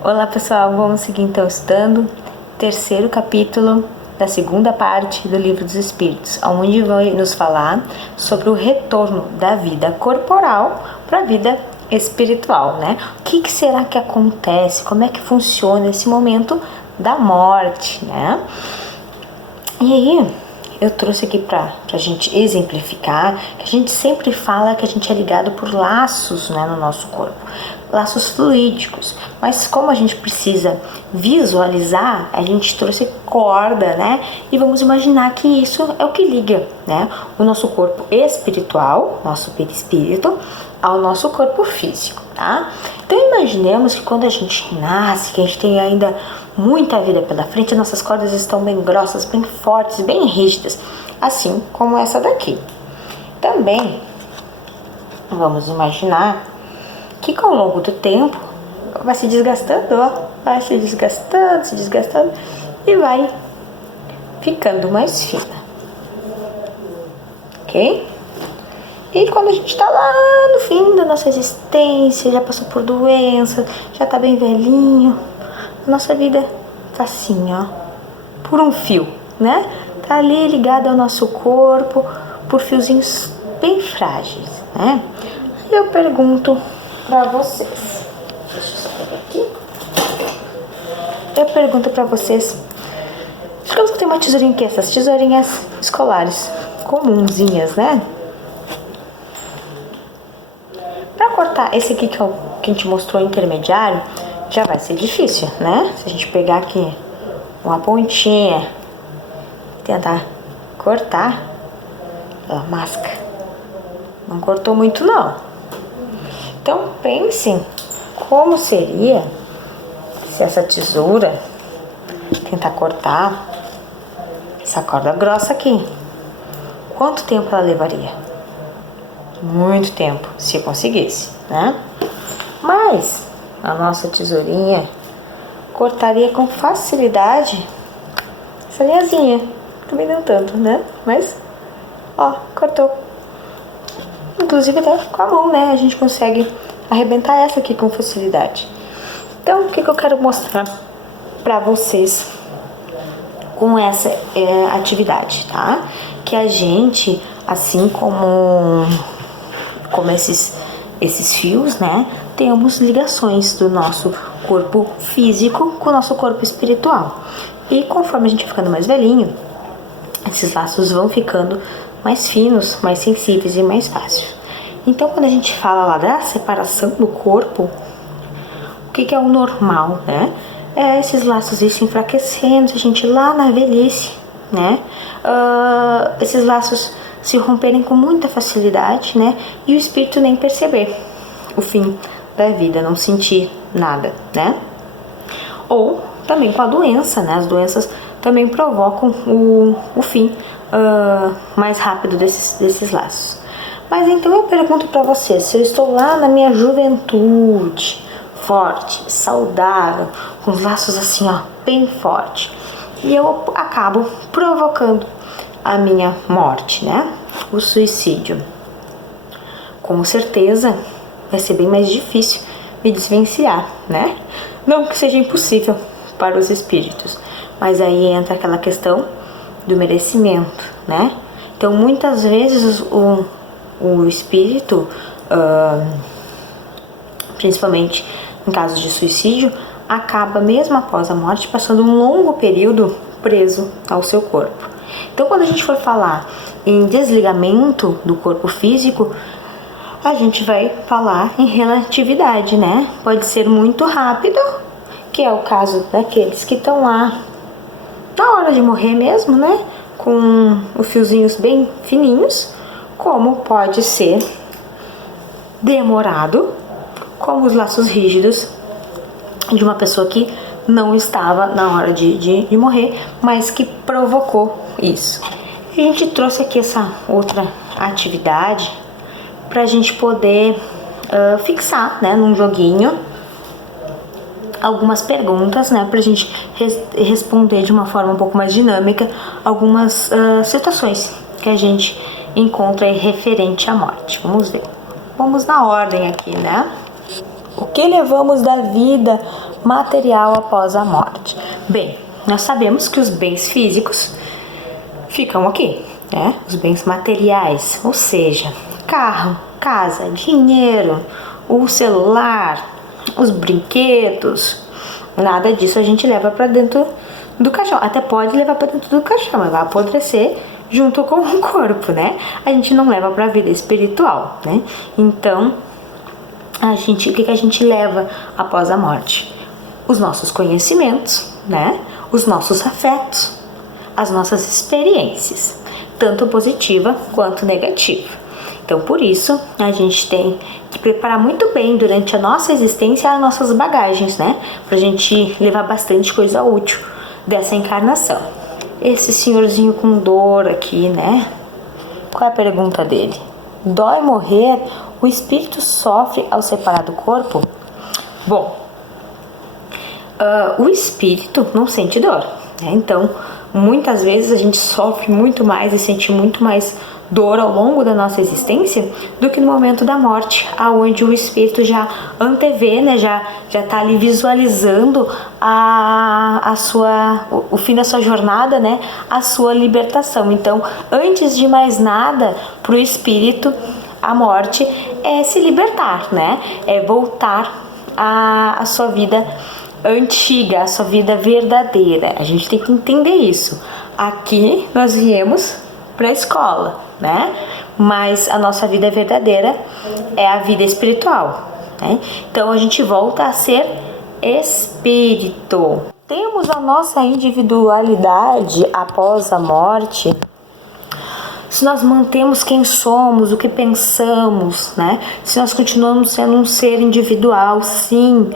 Olá pessoal, vamos seguir então estudando o terceiro capítulo da segunda parte do Livro dos Espíritos, onde vai nos falar sobre o retorno da vida corporal para a vida espiritual, né? O que será que acontece? Como é que funciona esse momento da morte, né? E aí, eu trouxe aqui para a gente exemplificar que a gente sempre fala que a gente é ligado por laços, né, no nosso corpo, laços fluídicos, mas como a gente precisa visualizar, a gente trouxe corda, né, e vamos imaginar que isso é o que liga, né, o nosso corpo espiritual, nosso perispírito, ao nosso corpo físico, tá? Então imaginemos que quando a gente nasce, que a gente tem ainda muita vida pela frente, nossas cordas estão bem grossas, bem fortes, bem rígidas, assim como essa daqui. Também vamos imaginar que com o longo do tempo vai se desgastando, ó, vai se desgastando e vai ficando mais fina, ok? E quando a gente tá lá no fim da nossa existência, já passou por doença, já tá bem velhinho, a nossa vida tá assim, ó, por um fio, né? Tá ali ligada ao nosso corpo por fiozinhos bem frágeis, né? E eu pergunto pra vocês, deixa eu só pegar aqui. Eu pergunto pra vocês, digamos que tem uma tesourinha aqui, essas tesourinhas escolares, comunzinhas, né? Pra cortar esse aqui que a gente mostrou intermediário, já vai ser difícil, né? Se a gente pegar aqui uma pontinha, tentar cortar, ela masca. Não cortou muito não. Então pensem como seria se essa tesoura tentar cortar essa corda grossa aqui. Quanto tempo ela levaria? Muito tempo, se conseguisse, né? Mas a nossa tesourinha cortaria com facilidade essa linhazinha. Também não tanto, né? Mas, ó, cortou. Inclusive até com a mão, né? A gente consegue arrebentar essa aqui com facilidade. Então, o que eu quero mostrar pra vocês com essa atividade, tá? Que a gente, assim como esses fios, né? Temos ligações do nosso corpo físico com o nosso corpo espiritual. E conforme a gente vai ficando mais velhinho, esses laços vão ficando mais finos, mais sensíveis e mais fáceis. Então, quando a gente fala lá da separação do corpo, o que é o normal, né? É esses laços ir se enfraquecendo, a gente lá na velhice, né? Esses laços se romperem com muita facilidade, né? E o espírito nem perceber o fim da vida, não sentir nada, né? Ou também com a doença, né? As doenças também provocam o fim mais rápido desses laços. Mas então eu pergunto para vocês, se eu estou lá na minha juventude, forte, saudável, com os laços assim, ó, bem forte, e eu acabo provocando a minha morte, né? O suicídio. Com certeza vai ser bem mais difícil me desvencilhar, né? Não que seja impossível para os espíritos, mas aí entra aquela questão do merecimento, né? Então muitas vezes o espírito, principalmente em casos de suicídio, acaba mesmo após a morte passando um longo período preso ao seu corpo. Então, quando a gente for falar em desligamento do corpo físico, a gente vai falar em relatividade, né? Pode ser muito rápido, que é o caso daqueles que estão lá na hora de morrer mesmo, né? Com os fiozinhos bem fininhos, como pode ser demorado, como os laços rígidos de uma pessoa que não estava na hora de morrer, mas que provocou isso. A gente trouxe aqui essa outra atividade para a gente poder fixar, né, num joguinho, algumas perguntas, né, para a gente responder de uma forma um pouco mais dinâmica algumas situações que a gente encontra aí referente à morte. Vamos ver. Vamos na ordem aqui, né? O que levamos da vida material após a morte? Bem, nós sabemos que os bens físicos ficam aqui, né? Os bens materiais, ou seja, carro, casa, dinheiro, o celular, os brinquedos, nada disso a gente leva para dentro do caixão. Até pode levar para dentro do caixão, mas vai apodrecer junto com o corpo, né? A gente não leva para a vida espiritual, né? Então, o que a gente leva após a morte? Os nossos conhecimentos, né? Os nossos afetos, as nossas experiências, tanto positiva quanto negativa. Então, por isso, a gente tem que preparar muito bem durante a nossa existência as nossas bagagens, né? Pra gente levar bastante coisa útil dessa encarnação. Esse senhorzinho com dor aqui, né? Qual é a pergunta dele? Dói morrer? O espírito sofre ao separar do corpo? Bom, o espírito não sente dor, né? Então, muitas vezes a gente sofre muito mais e sente muito mais dor ao longo da nossa existência do que no momento da morte, aonde o espírito já antevê, né, já está ali visualizando o fim da sua jornada, né, a sua libertação. Então, antes de mais nada, para o espírito, a morte é se libertar, né, é voltar à sua vida antiga, a sua vida verdadeira. A gente tem que entender isso. Aqui nós viemos para a escola, né? Mas a nossa vida verdadeira é a vida espiritual, né? Então a gente volta a ser espírito. Temos a nossa individualidade após a morte. Se nós mantemos quem somos, o que pensamos, né? Se nós continuamos sendo um ser individual, sim,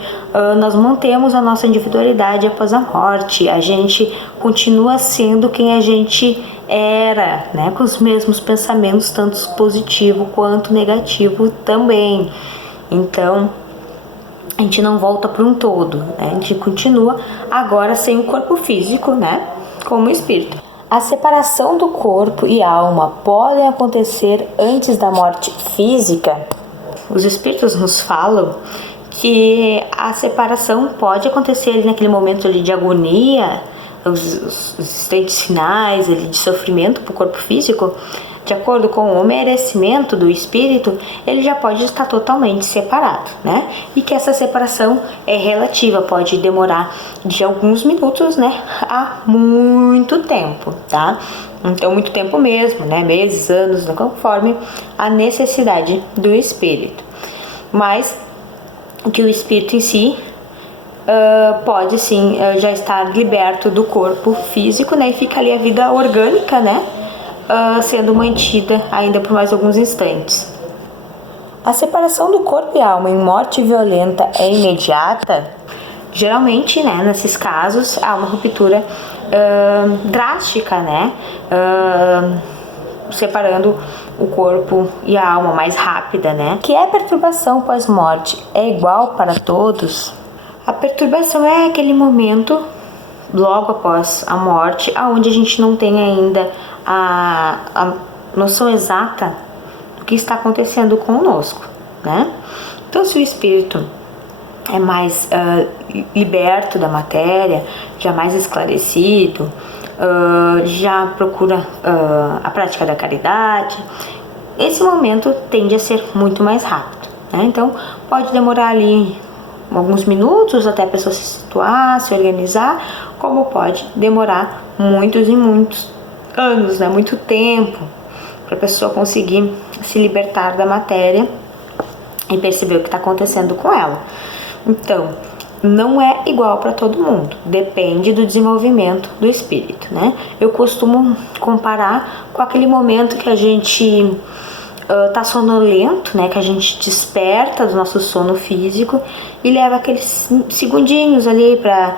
nós mantemos a nossa individualidade após a morte. A gente continua sendo quem a gente era, né? Com os mesmos pensamentos, tanto positivo quanto negativo também. Então, a gente não volta para um todo, né? A gente continua agora sem o corpo físico, né? Como espírito. A separação do corpo e alma podem acontecer antes da morte física? Os espíritos nos falam que a separação pode acontecer ali naquele momento ali de agonia, os instantes finais ali de sofrimento para o corpo físico. De acordo com o merecimento do espírito, ele já pode estar totalmente separado, né? E que essa separação é relativa, pode demorar de alguns minutos, né, a muito tempo, tá? Então, muito tempo mesmo, né? Meses, anos, conforme a necessidade do espírito. Mas que o espírito em si pode sim já estar liberto do corpo físico, né? E fica ali a vida orgânica, né? Sendo mantida ainda por mais alguns instantes. A separação do corpo e alma em morte violenta é imediata? Geralmente, né, nesses casos, há uma ruptura drástica, né, separando o corpo e a alma mais rápida, né. Que é perturbação pós-morte? É igual para todos? A perturbação é aquele momento logo após a morte, aonde a gente não tem ainda a noção exata do que está acontecendo conosco, né? Então, se o espírito é mais liberto da matéria, já mais esclarecido, já procura a prática da caridade, esse momento tende a ser muito mais rápido, né? Então, pode demorar ali alguns minutos até a pessoa se situar, se organizar, como pode demorar muitos e muitos anos, né? Muito tempo para a pessoa conseguir se libertar da matéria e perceber o que está acontecendo com ela. Então, não é igual para todo mundo, depende do desenvolvimento do espírito, né? Eu costumo comparar com aquele momento que a gente tá sonolento, né? Que a gente desperta do nosso sono físico e leva aqueles segundinhos ali para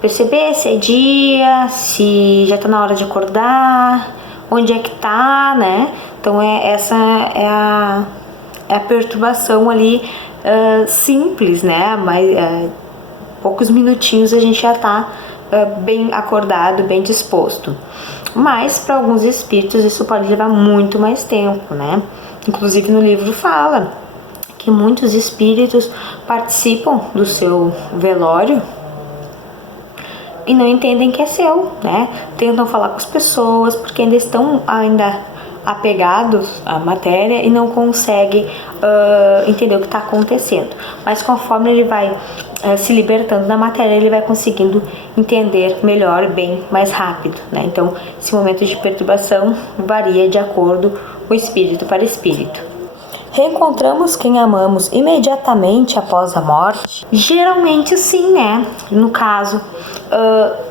perceber se é dia, se já tá na hora de acordar, onde é que tá, né? Então essa é a perturbação ali simples, né? Mas poucos minutinhos a gente já tá bem acordado, bem disposto. Mas para alguns espíritos isso pode levar muito mais tempo, né? Inclusive no livro fala que muitos espíritos participam do seu velório e não entendem que é seu, né? Tentam falar com as pessoas porque ainda estão apegados à matéria e não conseguem entender o que está acontecendo. Mas conforme ele vai se libertando da matéria, ele vai conseguindo entender melhor, bem mais rápido, né? Então, esse momento de perturbação varia de acordo com espírito para espírito. Reencontramos quem amamos imediatamente após a morte? Geralmente sim, né? No caso,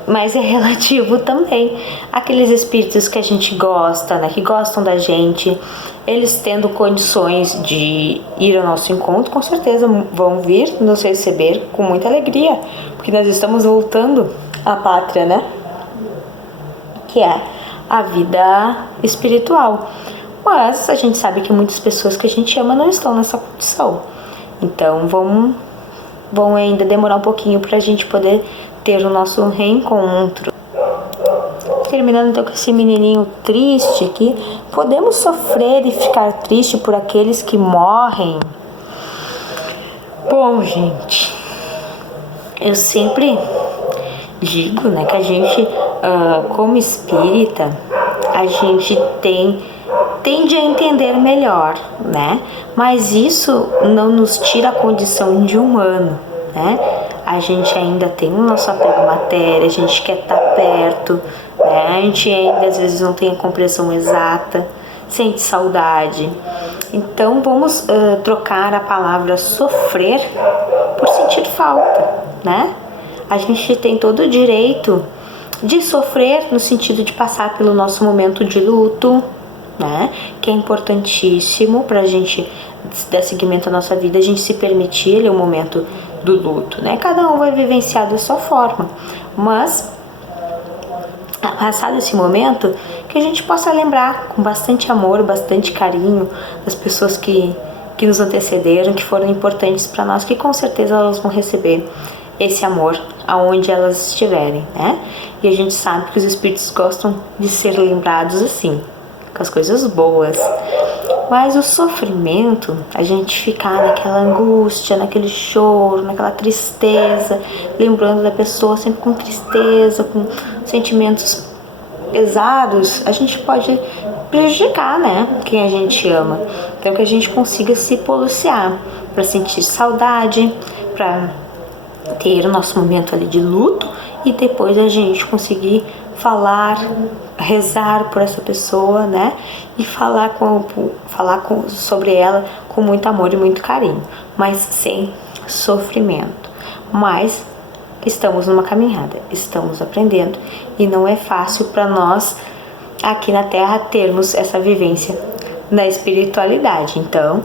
mas é relativo também. Aqueles espíritos que a gente gosta, né? Que gostam da gente, eles tendo condições de ir ao nosso encontro, com certeza vão vir nos receber com muita alegria, porque nós estamos voltando à pátria, né? Que é a vida espiritual. Mas a gente sabe que muitas pessoas que a gente ama não estão nessa condição. Então vão ainda demorar um pouquinho para a gente poder ter o nosso reencontro. Terminando então com esse menininho triste aqui. Podemos sofrer e ficar triste por aqueles que morrem? Bom, gente, eu sempre digo, né, que a gente, como espírita, a gente tende a entender melhor, né? Mas isso não nos tira a condição de humano, né? A gente ainda tem o nosso apego à matéria, a gente quer estar perto, né? A gente ainda às vezes não tem a compreensão exata, sente saudade. Então vamos trocar a palavra sofrer por sentir falta, né? A gente tem todo o direito de sofrer no sentido de passar pelo nosso momento de luto, né? Que é importantíssimo para a gente dar seguimento à nossa vida, a gente se permitir o momento do luto, né? Cada um vai vivenciar da sua forma, mas passado esse momento, que a gente possa lembrar com bastante amor, bastante carinho das pessoas que nos antecederam, que foram importantes para nós, que com certeza elas vão receber esse amor aonde elas estiverem, né? E a gente sabe que os espíritos gostam de ser lembrados assim, com as coisas boas. Mas o sofrimento, a gente ficar naquela angústia, naquele choro, naquela tristeza, lembrando da pessoa sempre com tristeza, com sentimentos pesados, a gente pode prejudicar, né, quem a gente ama. Então que a gente consiga se policiar para sentir saudade, para ter o nosso momento ali de luto e depois a gente conseguir falar, rezar por essa pessoa, né? E falar sobre ela com muito amor e muito carinho, mas sem sofrimento. Mas estamos numa caminhada, estamos aprendendo e não é fácil para nós aqui na Terra termos essa vivência na espiritualidade. Então,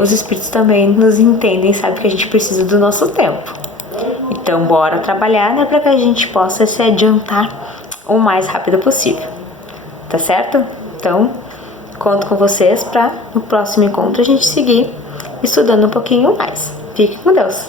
os espíritos também nos entendem, sabem que a gente precisa do nosso tempo. Então, bora trabalhar, né, para que a gente possa se adiantar o mais rápido possível. Tá certo? Então, conto com vocês para no próximo encontro a gente seguir estudando um pouquinho mais. Fique com Deus!